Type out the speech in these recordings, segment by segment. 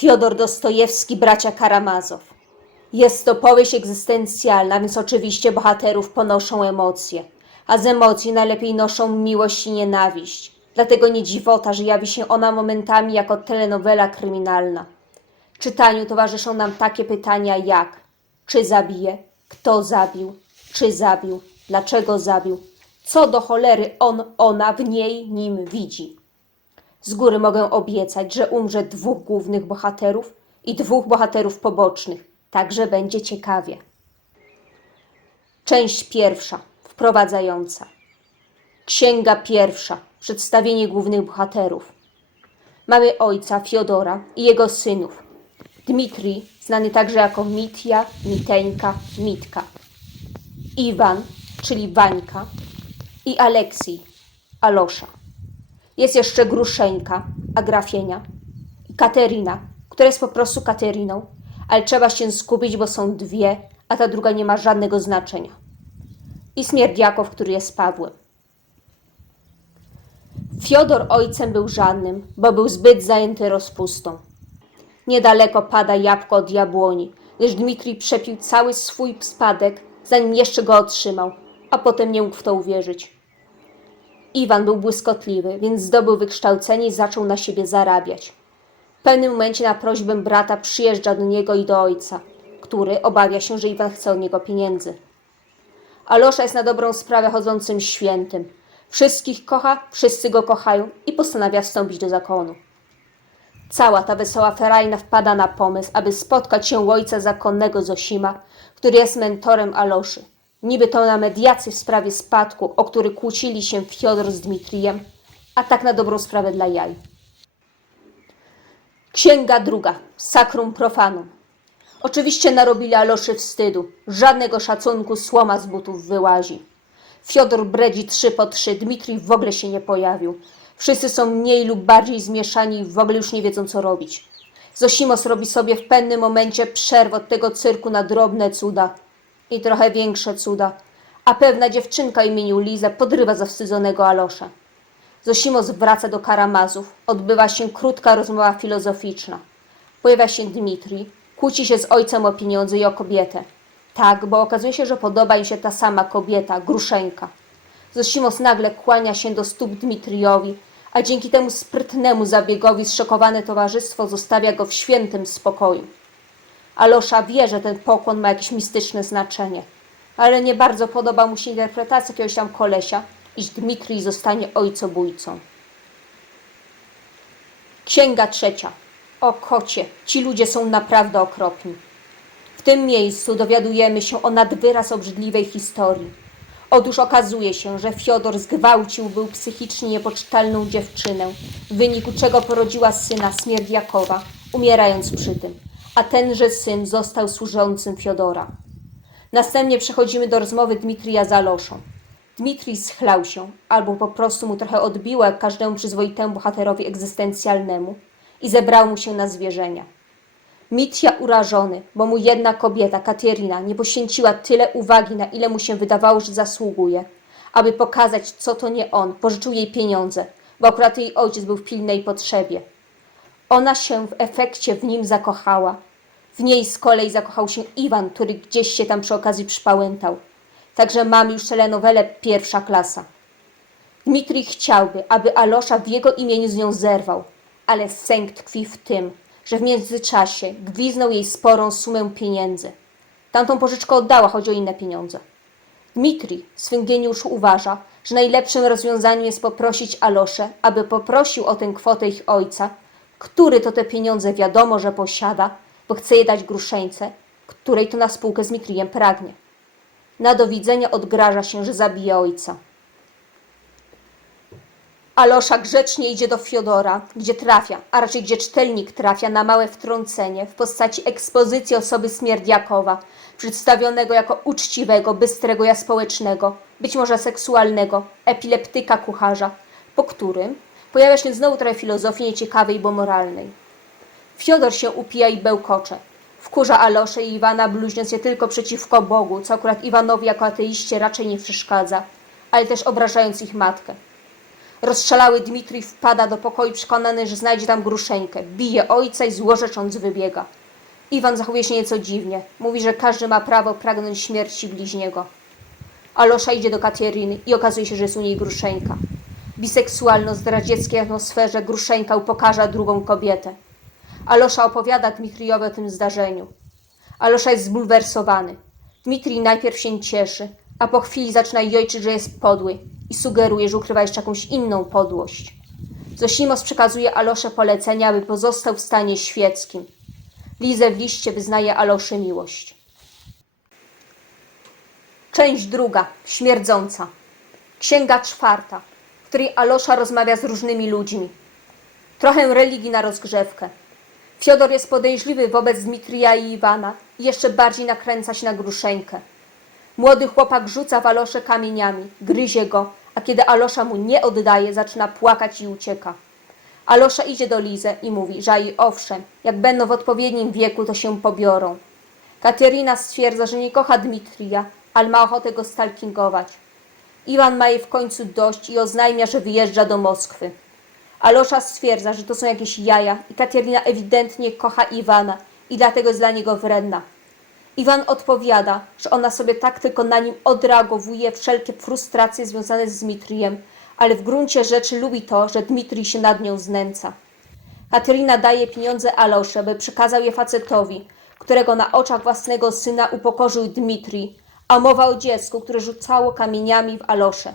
Fiodor Dostojewski, bracia Karamazow. Jest to powieść egzystencjalna, więc oczywiście bohaterów ponoszą emocje, a z emocji najlepiej noszą miłość i nienawiść. Dlatego nie dziwota, że jawi się ona momentami jako telenowela kryminalna. Czytaniu towarzyszą nam takie pytania jak: czy zabije? Kto zabił? Czy zabił? Dlaczego zabił? Co do cholery ona w niej, nim widzi? Z góry mogę obiecać, że umrze 2 głównych bohaterów i 2 bohaterów pobocznych, także będzie ciekawie. Część pierwsza, wprowadzająca. Księga pierwsza, przedstawienie głównych bohaterów. Mamy ojca Fiodora i jego synów. Dmitrij, znany także jako Mitja, Miteńka, Mitka. Iwan, czyli Wańka, i Aleksij, Alosza. Jest jeszcze Gruszeńka, Agrafienia, i Katerina, która jest po prostu Kateriną, ale trzeba się skupić, bo są 2, a ta druga nie ma żadnego znaczenia. I Smierdziakow, który jest Pawłem. Fiodor ojcem był żadnym, bo był zbyt zajęty rozpustą. Niedaleko pada jabłko od jabłoni, lecz Dmitrij przepił cały swój spadek, zanim jeszcze go otrzymał, a potem nie mógł w to uwierzyć. Iwan był błyskotliwy, więc zdobył wykształcenie i zaczął na siebie zarabiać. W pewnym momencie na prośbę brata przyjeżdża do niego i do ojca, który obawia się, że Iwan chce od niego pieniędzy. Alosza jest na dobrą sprawę chodzącym świętym. Wszystkich kocha, wszyscy go kochają i postanawia wstąpić do zakonu. Cała ta wesoła ferajna wpada na pomysł, aby spotkać się u ojca zakonnego Zosima, który jest mentorem Aloszy. Niby to na mediację w sprawie spadku, o który kłócili się Fiodor z Dmitrijem, a tak na dobrą sprawę dla jaj. Księga druga, Sacrum Profanum. Oczywiście narobili Aloszy wstydu. Żadnego szacunku, słoma z butów wyłazi. Fiodor bredzi 3 po 3, Dmitrij w ogóle się nie pojawił. Wszyscy są mniej lub bardziej zmieszani i w ogóle już nie wiedzą, co robić. Zosimos robi sobie w pewnym momencie przerwę od tego cyrku na drobne cuda i trochę większe cuda, a pewna dziewczynka o imieniu Liza podrywa zawstydzonego Alosza. Zosimos wraca do Karamazów, odbywa się krótka rozmowa filozoficzna. Pojawia się Dmitrij, kłóci się z ojcem o pieniądze i o kobietę. Tak, bo okazuje się, że podoba im się ta sama kobieta, Gruszeńka. Zosimos nagle kłania się do stóp Dmitrijowi, a dzięki temu sprytnemu zabiegowi zszokowane towarzystwo zostawia go w świętym spokoju. Alosza wie, że ten pokłon ma jakieś mistyczne znaczenie, ale nie bardzo podoba mu się interpretacja jakiegoś tam kolesia, iż Dmitrij zostanie ojcobójcą. Księga trzecia. O kocie, ci ludzie są naprawdę okropni. W tym miejscu dowiadujemy się o nadwyraz obrzydliwej historii. Otóż okazuje się, że Fiodor zgwałcił był psychicznie niepoczytalną dziewczynę, w wyniku czego porodziła syna Smierdziakowa, umierając przy tym, a tenże syn został służącym Fiodora. Następnie przechodzimy do rozmowy Dmitrija z Aloszą. Dmitrij schlał się, albo po prostu mu trochę odbiło, jak każdemu przyzwoitemu bohaterowi egzystencjalnemu, i zebrał mu się na zwierzenia. Mitja urażony, bo mu jedna kobieta, Katerina, nie poświęciła tyle uwagi, na ile mu się wydawało, że zasługuje, aby pokazać, co to nie on, pożyczył jej pieniądze, bo akurat jej ojciec był w pilnej potrzebie. Ona się w efekcie w nim zakochała. W niej z kolei zakochał się Iwan, który gdzieś się tam przy okazji przypałętał. Także mamy już telenowelę pierwsza klasa. Dmitrij chciałby, aby Alosza w jego imieniu z nią zerwał, ale sęk tkwi w tym, że w międzyczasie gwiznął jej sporą sumę pieniędzy. Tamtą pożyczkę oddała, chodzi o inne pieniądze. Dmitrij w swym geniuszu uważa, że najlepszym rozwiązaniem jest poprosić Aloszę, aby poprosił o tę kwotę ich ojca, który to te pieniądze wiadomo, że posiada, bo chce je dać Gruszeńce, której to na spółkę z Dmitrijem pragnie. Na do widzenia odgraża się, że zabije ojca. Alosza grzecznie idzie do Fiodora, gdzie trafia, a raczej gdzie czytelnik trafia na małe wtrącenie w postaci ekspozycji osoby Smierdziakowa, przedstawionego jako uczciwego, bystrego jaspołecznego, być może seksualnego, epileptyka kucharza, po którym pojawia się znowu trochę filozofii nieciekawej, bo moralnej. Fiodor się upija i bełkocze. Wkurza Aloszę i Iwana, bluźniąc je tylko przeciwko Bogu, co akurat Iwanowi jako ateiście raczej nie przeszkadza, ale też obrażając ich matkę. Rozszalały Dmitrij wpada do pokoju przekonany, że znajdzie tam Gruszeńkę. Bije ojca i złorzecząc wybiega. Iwan zachowuje się nieco dziwnie. Mówi, że każdy ma prawo pragnąć śmierci bliźniego. Alosza idzie do Kateryny i okazuje się, że jest u niej Gruszeńka. W biseksualno-zdradzieckiej atmosferze Gruszeńka upokarza drugą kobietę. Alosza opowiada Dmitrijowi o tym zdarzeniu. Alosza jest zbulwersowany. Dmitrij najpierw się cieszy, a po chwili zaczyna jojczyć, że jest podły i sugeruje, że ukrywa jeszcze jakąś inną podłość. Zosimos przekazuje Alosze polecenia, aby pozostał w stanie świeckim. Lizę w liście wyznaje Aloszy miłość. Część druga. Śmierdząca. Księga czwarta, w której Alosza rozmawia z różnymi ludźmi. Trochę religii na rozgrzewkę. Fiodor jest podejrzliwy wobec Dmitrija i Iwana i jeszcze bardziej nakręca się na Gruszeńkę. Młody chłopak rzuca w Aloszę kamieniami, gryzie go, a kiedy Alosza mu nie oddaje, zaczyna płakać i ucieka. Alosza idzie do Lizy i mówi, że i owszem, jak będą w odpowiednim wieku, to się pobiorą. Kateryna stwierdza, że nie kocha Dmitrija, ale ma ochotę go stalkingować. Iwan ma jej w końcu dość i oznajmia, że wyjeżdża do Moskwy. Alosza stwierdza, że to są jakieś jaja i Kateryna ewidentnie kocha Iwana i dlatego jest dla niego wredna. Iwan odpowiada, że ona sobie tak tylko na nim odreagowuje wszelkie frustracje związane z Dmitrijem, ale w gruncie rzeczy lubi to, że Dmitrij się nad nią znęca. Kateryna daje pieniądze Alosze, by przekazał je facetowi, którego na oczach własnego syna upokorzył Dmitrij, a mowa o dziecku, które rzucało kamieniami w Aloszę.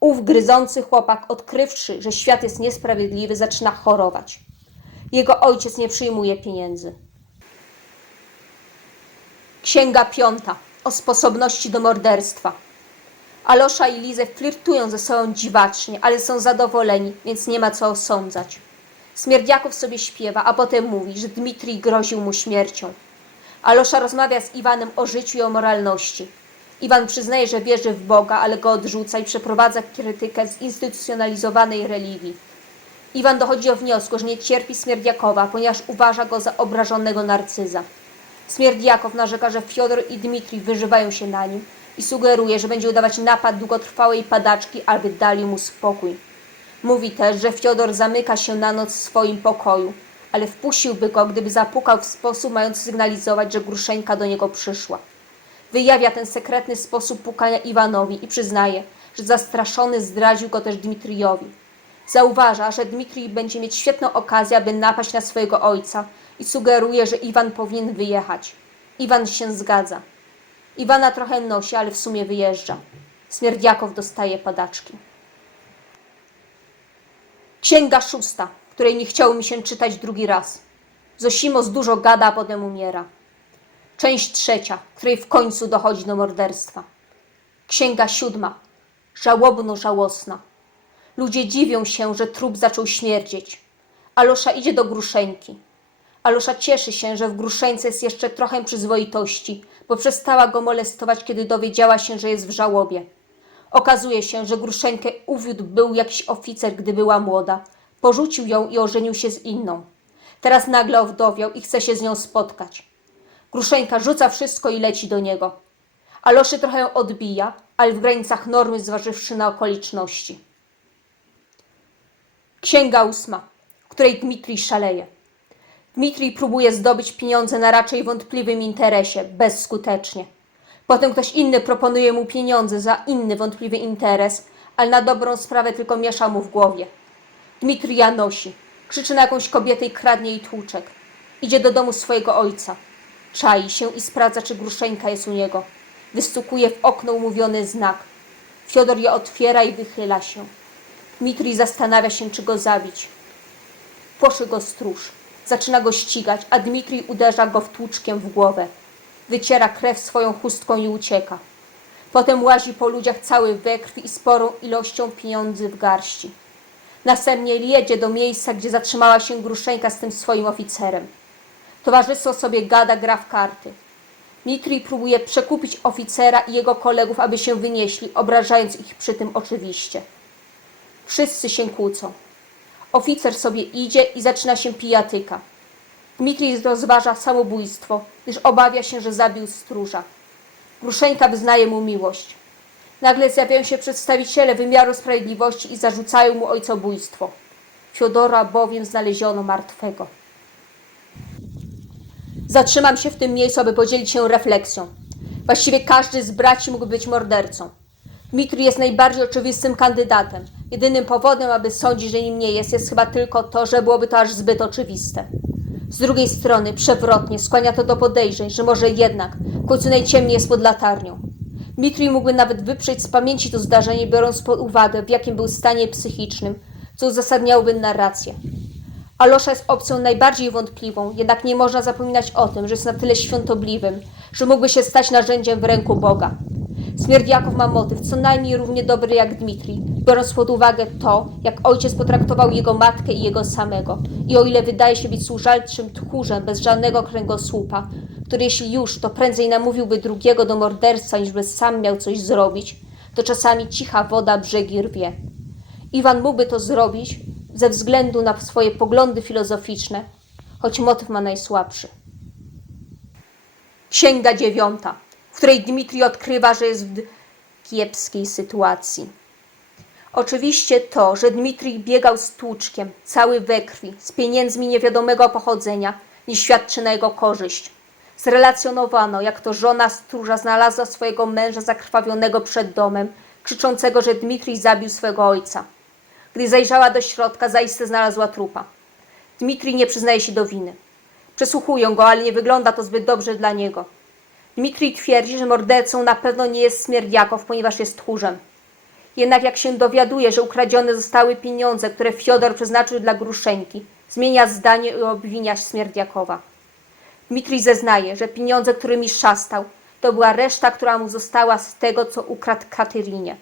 Ów gryzący chłopak, odkrywszy, że świat jest niesprawiedliwy, zaczyna chorować. Jego ojciec nie przyjmuje pieniędzy. Księga piąta. O sposobności do morderstwa. Alosza i Lizę flirtują ze sobą dziwacznie, ale są zadowoleni, więc nie ma co osądzać. Smierdziakow sobie śpiewa, a potem mówi, że Dmitrij groził mu śmiercią. Alosza rozmawia z Iwanem o życiu i o moralności. Iwan przyznaje, że wierzy w Boga, ale go odrzuca i przeprowadza krytykę zinstytucjonalizowanej religii. Iwan dochodzi do wniosku, że nie cierpi Smierdziakowa, ponieważ uważa go za obrażonego narcyza. Smierdziakow narzeka, że Fiodor i Dmitrij wyżywają się na nim i sugeruje, że będzie udawać napad długotrwałej padaczki, aby dali mu spokój. Mówi też, że Fiodor zamyka się na noc w swoim pokoju, ale wpuściłby go, gdyby zapukał w sposób mający sygnalizować, że Gruszeńka do niego przyszła. Wyjawia ten sekretny sposób pukania Iwanowi i przyznaje, że zastraszony zdradził go też Dmitrijowi. Zauważa, że Dmitrij będzie mieć świetną okazję, aby napaść na swojego ojca i sugeruje, że Iwan powinien wyjechać. Iwan się zgadza. Iwana trochę nosi, ale w sumie wyjeżdża. Smierdziakow dostaje padaczki. Księga szósta, której nie chciało mi się czytać drugi raz. Zosimos dużo gada, a potem umiera. Część trzecia, w której w końcu dochodzi do morderstwa. Księga siódma, żałobno-żałosna. Ludzie dziwią się, że trup zaczął śmierdzieć. Alosza idzie do Gruszeńki. Alosza cieszy się, że w Gruszeńce jest jeszcze trochę przyzwoitości, bo przestała go molestować, kiedy dowiedziała się, że jest w żałobie. Okazuje się, że Gruszeńkę uwiódł był jakiś oficer, gdy była młoda. Porzucił ją i ożenił się z inną. Teraz nagle owdowiał i chce się z nią spotkać. Gruszeńka rzuca wszystko i leci do niego. Aloszy trochę odbija, ale w granicach normy zważywszy na okoliczności. Księga ósma, w której Dmitrij szaleje. Dmitrij próbuje zdobyć pieniądze na raczej wątpliwym interesie, bezskutecznie. Potem ktoś inny proponuje mu pieniądze za inny wątpliwy interes, ale na dobrą sprawę tylko miesza mu w głowie. Dmitrija nosi, krzyczy na jakąś kobietę i kradnie jej tłuczek. Idzie do domu swojego ojca. Czai się i sprawdza, czy Gruszeńka jest u niego. Wystukuje w okno umówiony znak. Fiodor je otwiera i wychyla się. Dmitrij zastanawia się, czy go zabić. Płoszy go stróż. Zaczyna go ścigać, a Dmitrij uderza go wtłuczkiem w głowę. Wyciera krew swoją chustką i ucieka. Potem łazi po ludziach cały we krwi i sporą ilością pieniędzy w garści. Następnie jedzie do miejsca, gdzie zatrzymała się Gruszeńka z tym swoim oficerem. Towarzystwo sobie gada, gra w karty. Dmitrij próbuje przekupić oficera i jego kolegów, aby się wynieśli, obrażając ich przy tym oczywiście. Wszyscy się kłócą. Oficer sobie idzie i zaczyna się pijatyka. Dmitrij rozważa samobójstwo, gdyż obawia się, że zabił stróża. Gruszeńka wyznaje mu miłość. Nagle zjawiają się przedstawiciele wymiaru sprawiedliwości i zarzucają mu ojcobójstwo. Fiodora bowiem znaleziono martwego. Zatrzymam się w tym miejscu, aby podzielić się refleksją. Właściwie każdy z braci mógł być mordercą. Dmitrij jest najbardziej oczywistym kandydatem. Jedynym powodem, aby sądzić, że nim nie jest chyba tylko to, że byłoby to aż zbyt oczywiste. Z drugiej strony, przewrotnie, skłania to do podejrzeń, że może jednak w końcu najciemniej jest pod latarnią. Dmitrij mógłby nawet wyprzeć z pamięci to zdarzenie, biorąc pod uwagę, w jakim był stanie psychicznym, co uzasadniałoby narrację. Alosza jest opcją najbardziej wątpliwą, jednak nie można zapominać o tym, że jest na tyle świątobliwym, że mógłby się stać narzędziem w ręku Boga. Smierdziakow ma motyw co najmniej równie dobry jak Dmitrij, biorąc pod uwagę to, jak ojciec potraktował jego matkę i jego samego. I o ile wydaje się być służalczym tchórzem bez żadnego kręgosłupa, który jeśli już, to prędzej namówiłby drugiego do morderstwa, niż by sam miał coś zrobić, to czasami cicha woda brzegi rwie. Iwan mógłby to zrobić ze względu na swoje poglądy filozoficzne, choć motyw ma najsłabszy. Księga 9, w której Dmitrij odkrywa, że jest w kiepskiej sytuacji. Oczywiście to, że Dmitrij biegał z tłuczkiem, cały we krwi, z pieniędzmi niewiadomego pochodzenia, nie świadczy na jego korzyść. Zrelacjonowano, jak to żona stróża znalazła swojego męża zakrwawionego przed domem, krzyczącego, że Dmitrij zabił swego ojca. Gdy zajrzała do środka, zaiste znalazła trupa. Dmitrij nie przyznaje się do winy. Przesłuchują go, ale nie wygląda to zbyt dobrze dla niego. Dmitrij twierdzi, że mordercą na pewno nie jest Smierdziakow, ponieważ jest tchórzem. Jednak jak się dowiaduje, że ukradzione zostały pieniądze, które Fiodor przeznaczył dla Gruszeńki, zmienia zdanie i obwinia Smierdziakowa. Dmitrij zeznaje, że pieniądze, którymi szastał, to była reszta, która mu została z tego, co ukradł Katerynie.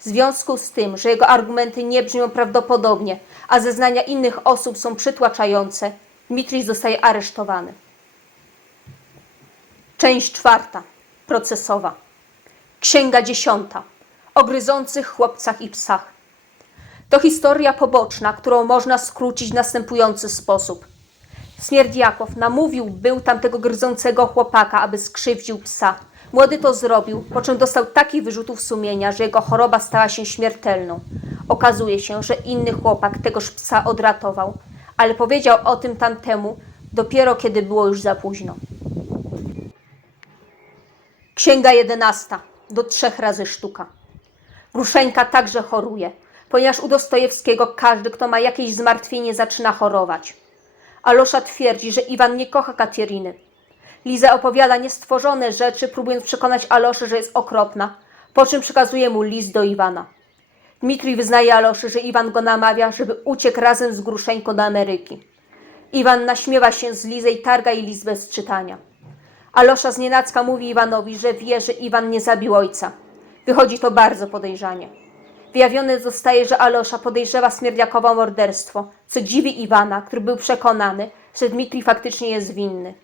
W związku z tym, że jego argumenty nie brzmią prawdopodobnie, a zeznania innych osób są przytłaczające, Dmitrij zostaje aresztowany. Część 4. Procesowa. Księga 10. O gryzących chłopcach i psach. To historia poboczna, którą można skrócić w następujący sposób. Smierdziakow namówił był tamtego gryzącego chłopaka, aby skrzywdził psa. Młody to zrobił, po czym dostał takich wyrzutów sumienia, że jego choroba stała się śmiertelną. Okazuje się, że inny chłopak tegoż psa odratował, ale powiedział o tym tamtemu dopiero kiedy było już za późno. Księga 11. Do 3 razy sztuka. Gruszeńka także choruje, ponieważ u Dostojewskiego każdy, kto ma jakieś zmartwienie, zaczyna chorować. Alosza twierdzi, że Iwan nie kocha Kateryny. Liza opowiada niestworzone rzeczy, próbując przekonać Aloszę, że jest okropna, po czym przekazuje mu list do Iwana. Dmitrij wyznaje Aloszy, że Iwan go namawia, żeby uciekł razem z Gruszeńką do Ameryki. Iwan naśmiewa się z Lizy i targa jej list bez czytania. Alosza znienacka mówi Iwanowi, że wie, że Iwan nie zabił ojca. Wychodzi to bardzo podejrzanie. Wyjawione zostaje, że Alosza podejrzewa Smierdziakowa o morderstwo, co dziwi Iwana, który był przekonany, że Dmitrij faktycznie jest winny.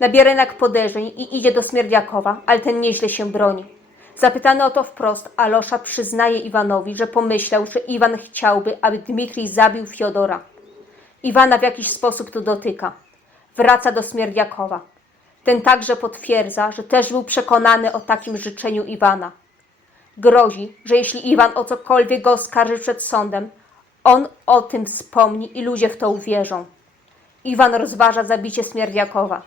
Nabiera jednak podejrzeń i idzie do Smierdziakowa, ale ten nieźle się broni. Zapytany o to wprost, Alosza przyznaje Iwanowi, że pomyślał, że Iwan chciałby, aby Dmitrij zabił Fiodora. Iwana w jakiś sposób to dotyka. Wraca do Smierdziakowa. Ten także potwierdza, że też był przekonany o takim życzeniu Iwana. Grozi, że jeśli Iwan o cokolwiek go oskarży przed sądem, on o tym wspomni i ludzie w to uwierzą. Iwan rozważa zabicie Smierdziakowa.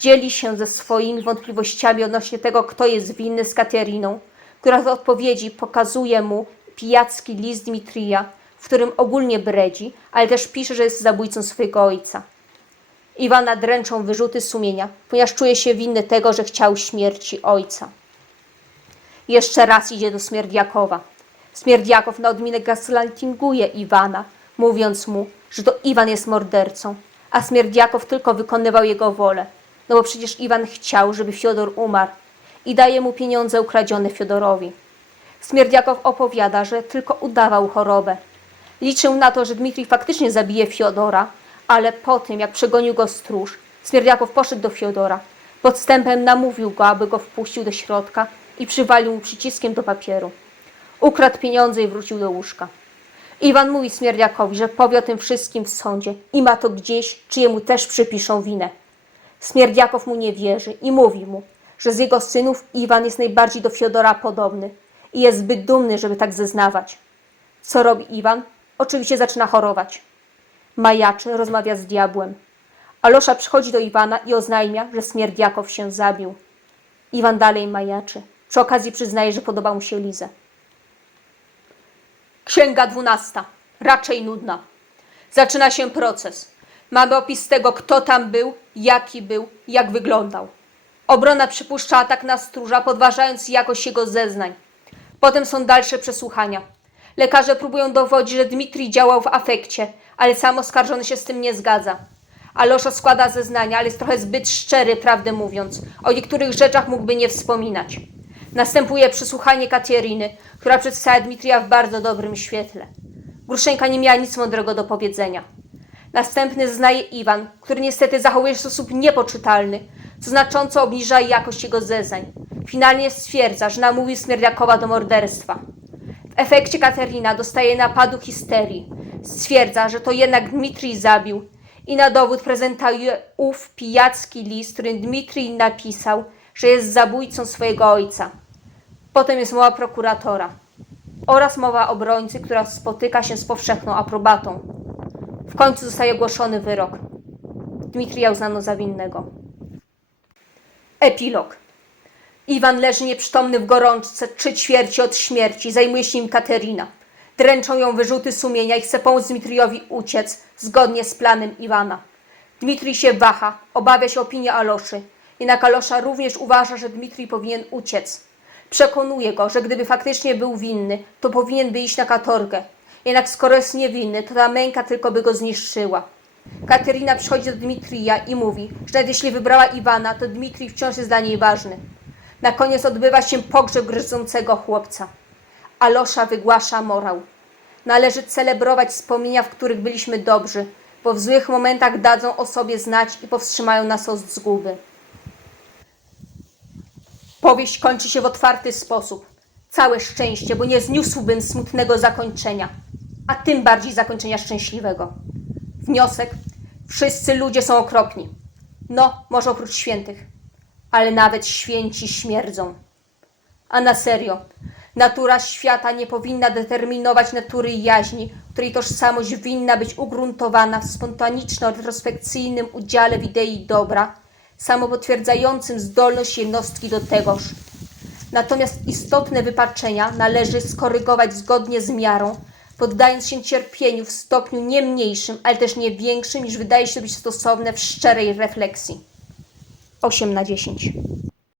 Dzieli się ze swoimi wątpliwościami odnośnie tego, kto jest winny z Kateryną, która w odpowiedzi pokazuje mu pijacki list Dmitrija, w którym ogólnie bredzi, ale też pisze, że jest zabójcą swojego ojca. Iwana dręczą wyrzuty sumienia, ponieważ czuje się winny tego, że chciał śmierci ojca. Jeszcze raz idzie do Smierdziakowa. Smierdziakow na odminek gaslightinguje Iwana, mówiąc mu, że to Iwan jest mordercą, a Smierdziakow tylko wykonywał jego wolę, no bo przecież Iwan chciał, żeby Fiodor umarł i daje mu pieniądze ukradzione Fiodorowi. Smierdziakow opowiada, że tylko udawał chorobę. Liczył na to, że Dmitrij faktycznie zabije Fiodora, ale po tym, jak przegonił go stróż, Smierdziakow poszedł do Fiodora. Podstępem namówił go, aby go wpuścił do środka i przywalił mu przyciskiem do papieru. Ukradł pieniądze i wrócił do łóżka. Iwan mówi Smierdziakowi, że powie o tym wszystkim w sądzie i ma to gdzieś, czy jemu też przypiszą winę. Smierdziakow mu nie wierzy i mówi mu, że z jego synów Iwan jest najbardziej do Fiodora podobny i jest zbyt dumny, żeby tak zeznawać. Co robi Iwan? Oczywiście zaczyna chorować. Majaczy, rozmawia z diabłem. Alosza przychodzi do Iwana i oznajmia, że Smierdziakow się zabił. Iwan dalej majaczy. Przy okazji przyznaje, że podoba mu się Lizę. Księga 12. Raczej nudna. Zaczyna się proces. Mamy opis tego, kto tam był, jak wyglądał. Obrona przypuszcza atak na stróża, podważając jakość jego zeznań. Potem są dalsze przesłuchania. Lekarze próbują dowodzić, że Dmitrij działał w afekcie, ale sam oskarżony się z tym nie zgadza. Alosza składa zeznania, ale jest trochę zbyt szczery, prawdę mówiąc. O niektórych rzeczach mógłby nie wspominać. Następuje przesłuchanie Kateryny, która przedstawia Dmitrija w bardzo dobrym świetle. Gruszenka nie miała nic mądrego do powiedzenia. Następny zeznaje Iwan, który niestety zachowuje się w sposób niepoczytalny, co znacząco obniża jakość jego zeznań. Finalnie stwierdza, że namówił Smierdziakowa do morderstwa. W efekcie Kateryna dostaje napadu histerii. Stwierdza, że to jednak Dmitrij zabił i na dowód prezentuje ów pijacki list, który Dmitrij napisał, że jest zabójcą swojego ojca. Potem jest mowa prokuratora oraz mowa obrońcy, która spotyka się z powszechną aprobatą. W końcu zostaje ogłoszony wyrok. Dmitrija uznano za winnego. Epilog. Iwan leży nieprzytomny w gorączce, 3/4 od śmierci, zajmuje się nim Kateryna. Dręczą ją wyrzuty sumienia i chce pomóc Dmitrijowi uciec, zgodnie z planem Iwana. Dmitrij się waha, obawia się opinii Aloszy. Jednak Alosza również uważa, że Dmitrij powinien uciec. Przekonuje go, że gdyby faktycznie był winny, to powinien by iść na katorgę. Jednak skoro jest niewinny, to ta męka tylko by go zniszczyła. Kateryna przychodzi do Dmitrija i mówi, że nawet jeśli wybrała Iwana, to Dmitrij wciąż jest dla niej ważny. Na koniec odbywa się pogrzeb gryzącego chłopca. Alosza wygłasza morał. Należy celebrować wspomnienia, w których byliśmy dobrzy, bo w złych momentach dadzą o sobie znać i powstrzymają nas od zguby. Powieść kończy się w otwarty sposób. Całe szczęście, bo nie zniósłbym smutnego zakończenia, a tym bardziej zakończenia szczęśliwego. Wniosek: wszyscy ludzie są okropni. No, może oprócz świętych, ale nawet święci śmierdzą. A na serio, natura świata nie powinna determinować natury jaźni, której tożsamość winna być ugruntowana w spontaniczno-retrospekcyjnym udziale w idei dobra, samopotwierdzającym zdolność jednostki do tegoż. Natomiast istotne wypaczenia należy skorygować zgodnie z miarą, poddając się cierpieniu w stopniu nie mniejszym, ale też nie większym, niż wydaje się być stosowne w szczerej refleksji. 8/10.